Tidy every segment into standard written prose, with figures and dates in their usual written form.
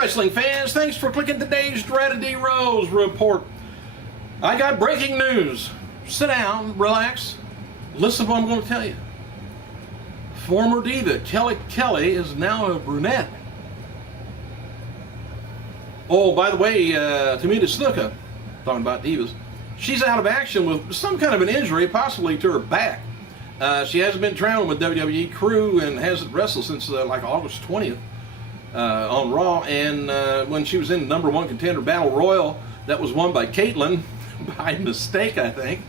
wrestling fans, thanks for clicking today's Dreaded D Rose report. I got breaking news. Sit down, relax, listen to what I'm going to tell you. Former diva KELLIE is now a brunette. Oh, by the way, Tamina Snuka, talking about divas, she's out of action with some kind of an injury, possibly to her back. She hasn't been traveling with WWE crew and hasn't wrestled since like August 20th on Raw. And when she was in the #1 contender battle royal, that was won by Caitlyn by mistake, I think.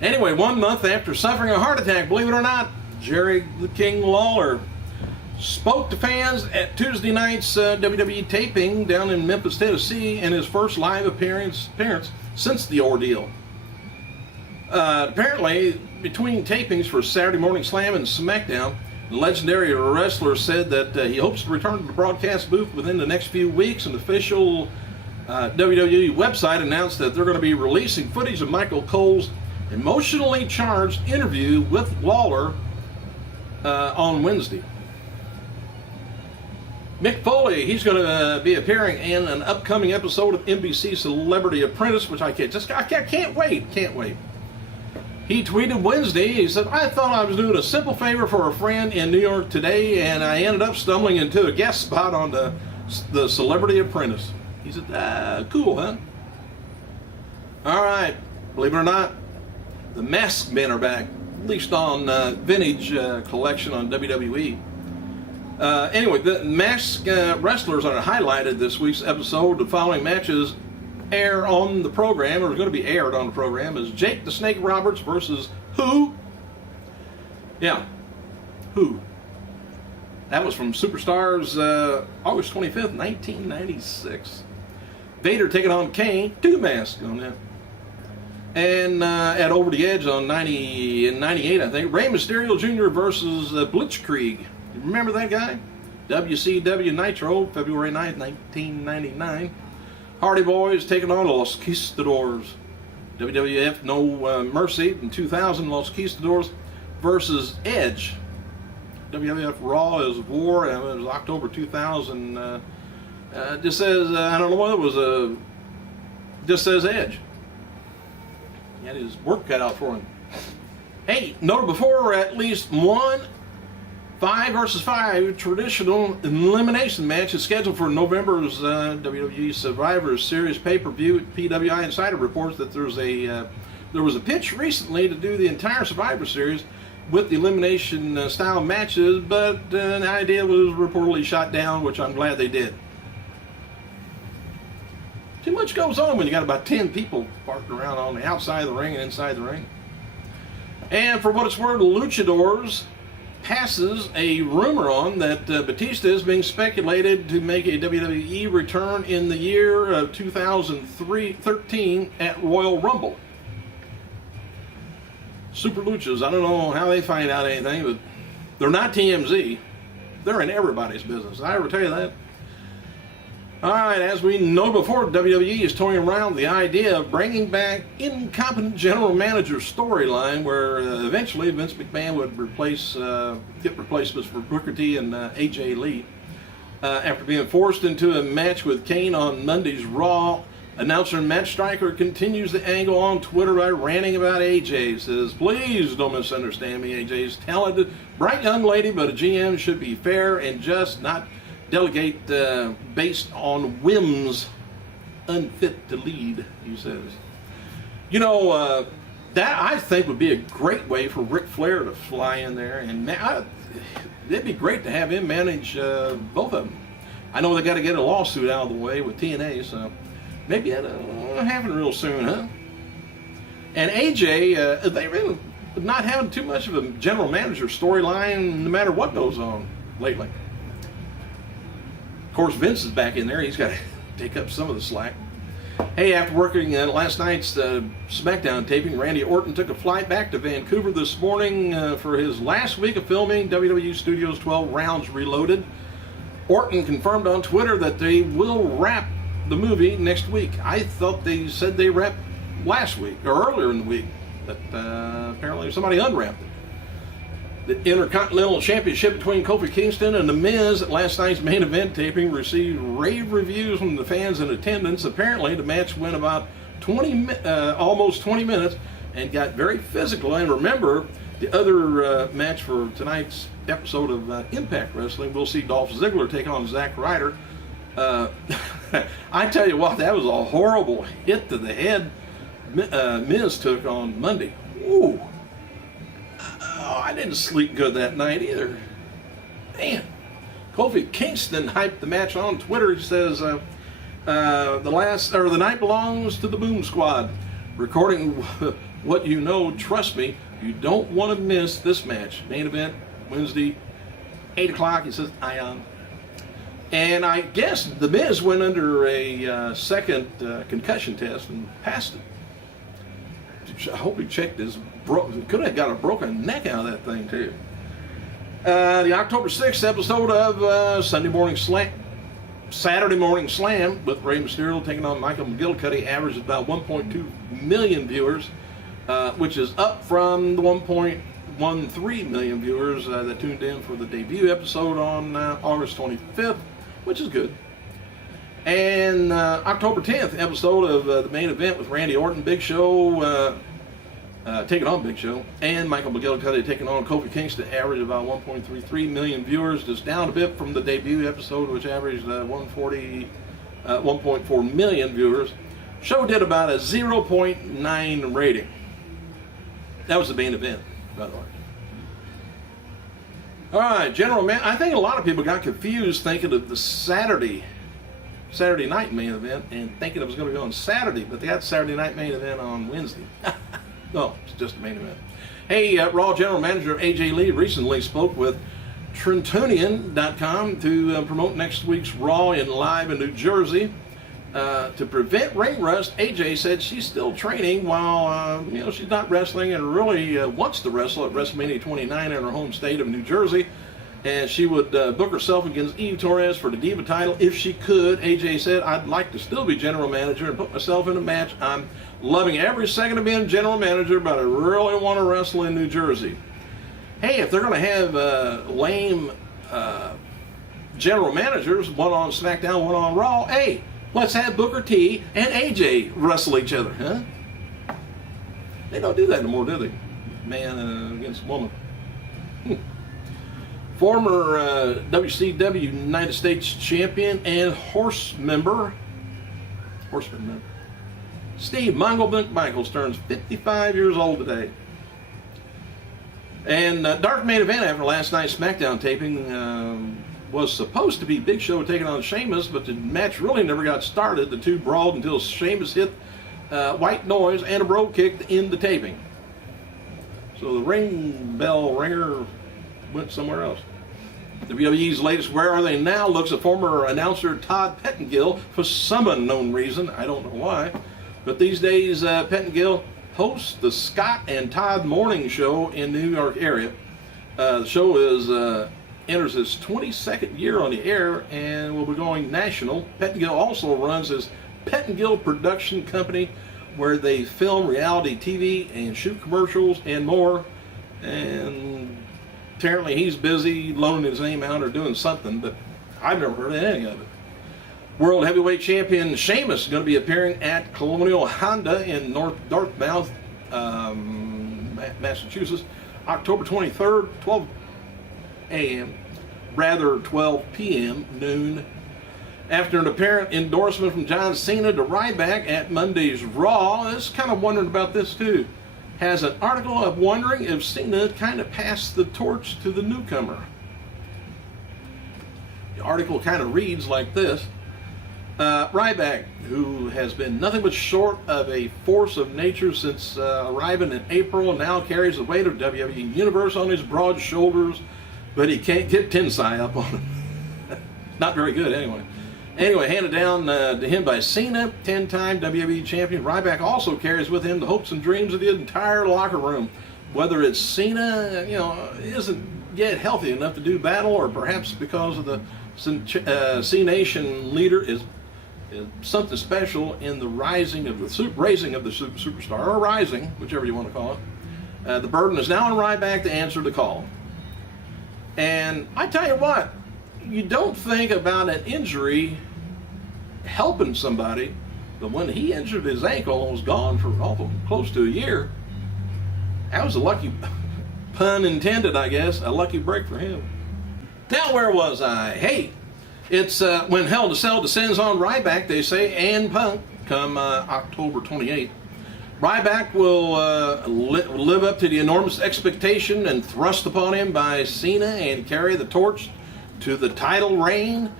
Anyway, 1 month after suffering a heart attack, believe it or not, Jerry the King Lawler spoke to fans at Tuesday night's WWE taping down in Memphis, Tennessee, in his first live appearance since the ordeal. Apparently, between tapings for Saturday Morning Slam and SmackDown, the legendary wrestler said that he hopes to return to the broadcast booth within the next few weeks. An official WWE website announced that they're going to be releasing footage of Michael Cole's emotionally charged interview with Lawler on Wednesday. Mick Foley, he's going to be appearing in an upcoming episode of NBC Celebrity Apprentice, which I can't wait. He tweeted Wednesday, he said, "I thought I was doing a simple favor for a friend in New York today, and I ended up stumbling into a guest spot on the Celebrity Apprentice." He said, cool, huh? All right, believe it or not, the Masked Men are back, at least on Vintage Collection on WWE. Anyway, the Masked wrestlers are highlighted this week's episode. The following matches air on the program, or is going to be aired on the program, is Jake the Snake Roberts versus who? Yeah, who? That was from Superstars August 25th, 1996. Vader taking on Kane, 2 masks on that. And at Over the Edge on 98, I think, Rey Mysterio Jr. versus Blitzkrieg. You remember that guy? WCW Nitro, February 9th, 1999. Hardy Boys taking on Los Conquistadors. WWF No Mercy in 2000, Los Conquistadors versus Edge. WWF Raw is War, and it was October 2000. Just says, I don't know what it was, just says Edge. He had his work cut out for him. Hey, noted before, at least one 5 versus 5 traditional elimination match is scheduled for November's WWE Survivor Series pay-per-view. PWI Insider reports that there was a pitch recently to do the entire Survivor Series with the elimination style matches, but the idea was reportedly shot down, which I'm glad they did. Too much goes on when you got about 10 people parked around on the outside of the ring and inside the ring. And for what it's worth, Luchadors passes a rumor on that Batista is being speculated to make a WWE return in the year of 2013 at Royal Rumble. Super Luchas, I don't know how they find out anything, but they're not TMZ. They're in everybody's business. Did I ever tell you that? Alright, as we know before, WWE is toying around the idea of bringing back incompetent general manager storyline, where eventually Vince McMahon would get replacements for Booker T and AJ Lee. After being forced into a match with Kane on Monday's Raw, announcer Matt Striker continues the angle on Twitter by ranting about AJ. Says, "Please don't misunderstand me. AJ's talented, bright young lady, but a GM should be fair and just not delegate based on whims, unfit to lead," he says. You know, that I think would be a great way for Ric Flair to fly in there, and it'd be great to have him manage both of them. I know they got to get a lawsuit out of the way with TNA, so maybe that'll happen real soon, huh? And AJ, they really not having too much of a general manager storyline, no matter what goes on lately. Of course, Vince is back in there. He's got to take up some of the slack. Hey, after working last night's SmackDown taping, Randy Orton took a flight back to Vancouver this morning for his last week of filming WWE Studios 12 Rounds Reloaded. Orton confirmed on Twitter that they will wrap the movie next week. I thought they said they wrapped last week, or earlier in the week, but apparently somebody unwrapped it. The Intercontinental Championship between Kofi Kingston and The Miz at last night's main event taping received rave reviews from the fans in attendance. Apparently, the match went about almost 20 minutes and got very physical. And remember, the other match for tonight's episode of Impact Wrestling, we'll see Dolph Ziggler take on Zack Ryder. I tell you what, that was a horrible hit to the head Miz took on Monday. Ooh. I didn't sleep good that night either. Man. Kofi Kingston hyped the match on Twitter. He says, the night belongs to the Boom Squad. Recording what you know, trust me, you don't want to miss this match. Main event, Wednesday, 8 o'clock. He says, Ion. And I guess The Miz went under a second concussion test and passed it. I hope he checked his could have got a broken neck out of that thing too. The October 6th episode of Saturday Morning Slam with Rey Mysterio taking on Michael McGillicuddy averaged about 1.2 million viewers, which is up from the 1.13 million viewers that tuned in for the debut episode on August 25th, which is good. And October 10th episode of the main event with Randy Orton, Big Show taking on Big Show, and Michael McGillicuddy taking on Kofi Kingston, averaged about 1.33 million viewers, just down a bit from the debut episode, which averaged 1.4 million viewers. Show did about a 0.9 rating. That was the main event, by the way. All right, I think a lot of people got confused thinking of the Saturday night main event and thinking it was going to be on Saturday, but they got Saturday night main event on Wednesday. No, it's just the main event. Hey, Raw General Manager AJ Lee recently spoke with Trentonian.com to promote next week's Raw live in New Jersey. To prevent ring rust, AJ said she's still training while she's not wrestling and really wants to wrestle at WrestleMania 29 in her home state of New Jersey. And she would book herself against Eve Torres for the Diva title if she could. AJ said, I'd like to still be general manager and put myself in a match. I'm loving every second of being general manager, but I really want to wrestle in New Jersey. Hey, if they're going to have lame general managers, one on SmackDown, one on Raw, hey, let's have Booker T and AJ wrestle each other, huh? They don't do that anymore, do they? Man against woman. Former WCW United States champion and horseman member, Steve Mongo McMichaels turns 55 years old today. And dark main event after last night's SmackDown taping was supposed to be Big Show taking on Sheamus, but the match really never got started. The two brawled until Sheamus hit white noise and a Brogue kick to end the taping. So the ring bell ringer went somewhere else. WWE's latest Where Are They Now looks at former announcer Todd Pettengill for some unknown reason. I don't know why. But these days, Pettengill hosts the Scott and Todd Morning Show in the New York area. The show enters its 22nd year on the air and will be going national. Pettengill also runs his Pettengill Production Company, where they film reality TV and shoot commercials and more. And apparently he's busy loaning his name out or doing something, but I've never heard of any of it. World Heavyweight Champion Sheamus is going to be appearing at Colonial Honda in Dartmouth, Massachusetts, October 23rd, 12 a.m., rather 12 p.m., noon. After an apparent endorsement from John Cena to Ryback at Monday's Raw, I was kind of wondering about this too. Has an article of wondering if Cena kind of passed the torch to the newcomer. The article kind of reads like this. Ryback, who has been nothing but short of a force of nature since arriving in April, now carries the weight of WWE Universe on his broad shoulders, but he can't get Tensai up on him. Not very good anyway. Anyway, handed down to him by Cena, 10-time WWE champion. Ryback also carries with him the hopes and dreams of the entire locker room. Whether it's Cena, isn't yet healthy enough to do battle, or perhaps because of the C-Nation leader is something special in the raising of the superstar, or rising, whichever you want to call it. The burden is now on Ryback to answer the call. And I tell you what, you don't think about an injury helping somebody, but when he injured his ankle and was gone for close to a year, that was a lucky, pun intended, I guess, a lucky break for him. Now, where was I? Hey, it's when Hell in a Cell descends on RYBACK, they say, and Punk, come October 28th. RYBACK will live up to the enormous expectation and thrust upon him by CENA and carry the torch to the title reign.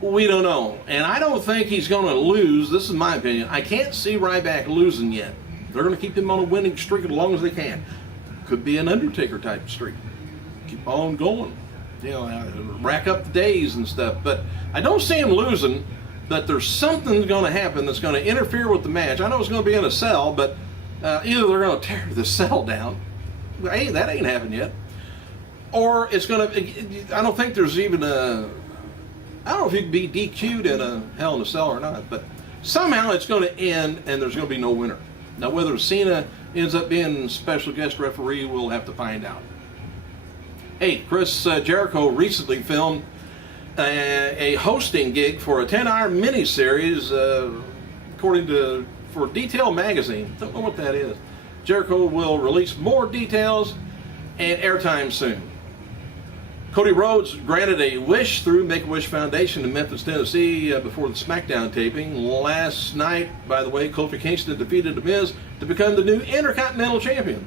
We don't know. And I don't think he's going to lose. This is my opinion. I can't see RYBACK losing yet. They're going to keep him on a winning streak as long as they can. Could be an Undertaker type streak. Keep on going. You know, rack up the days and stuff. But I don't see him losing. But there's something going to happen that's going to interfere with the match. I know it's going to be in a cell, but either they're going to tear the cell down. Hey, that ain't happened yet. Or it's going to, I don't think there's even a, I don't know if you can be DQ'd in a Hell in a Cell or not, but somehow it's going to end and there's going to be no winner. Now, whether CENA ends up being special guest referee, we'll have to find out. Hey, Chris Jericho recently filmed a hosting gig for a 10-hour miniseries, according to for Detail magazine. Don't know what that is. Jericho will release more details and airtime soon. Cody Rhodes granted a wish through Make-A-Wish Foundation in Memphis, Tennessee before the SmackDown taping. Last night, by the way, Kofi Kingston defeated The Miz to become the new Intercontinental Champion.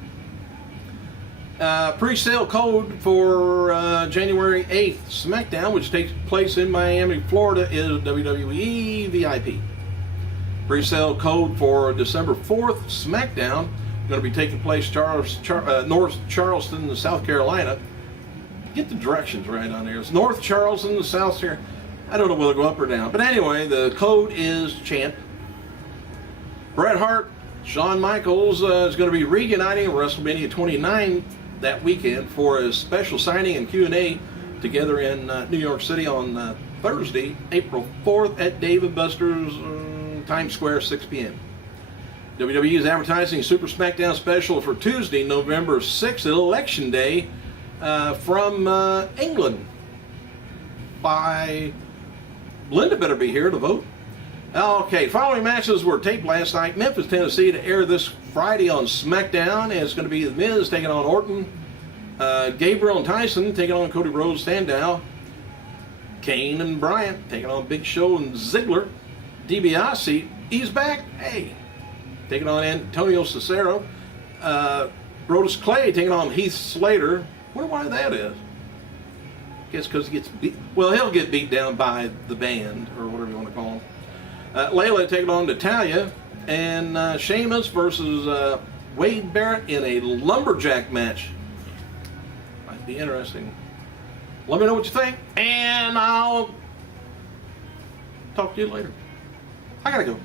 Pre-sale code for January 8th SmackDown, which takes place in Miami, Florida, is WWE VIP. Pre-sale code for December 4th SmackDown, going to be taking place North Charleston, South Carolina. Get the directions right on there. It's North Charleston, South Carolina. I don't know whether to go up or down. But anyway, the code is CHAMP. Bret Hart, Shawn Michaels is going to be reuniting at WrestleMania 29 that weekend for a special signing and Q&A together in New York City on Thursday, April 4th at Dave & Buster's, Times Square, 6 p.m. WWE is advertising a Super SmackDown special for Tuesday, November 6th, Election Day, from England. By Linda better be here to vote. Okay, following matches were taped last night. Memphis, Tennessee to air this Friday on SmackDown. And it's going to be The Miz taking on Orton. Gabriel and Tyson taking on Cody Rhodes, Sandow. Kane and Bryant taking on Big Show and Ziggler. DiBiase, he's back. Hey, taking on Antonio Cesaro. Brodus Clay taking on Heath Slater. Wonder why that is. Guess because he gets beat. Well, he'll get beat down by the band or whatever you want to call him. Layla taking on Natalya, and Sheamus versus Wade Barrett in a lumberjack match. Might be interesting. Let me know what you think, and I'll talk to you later. I gotta go.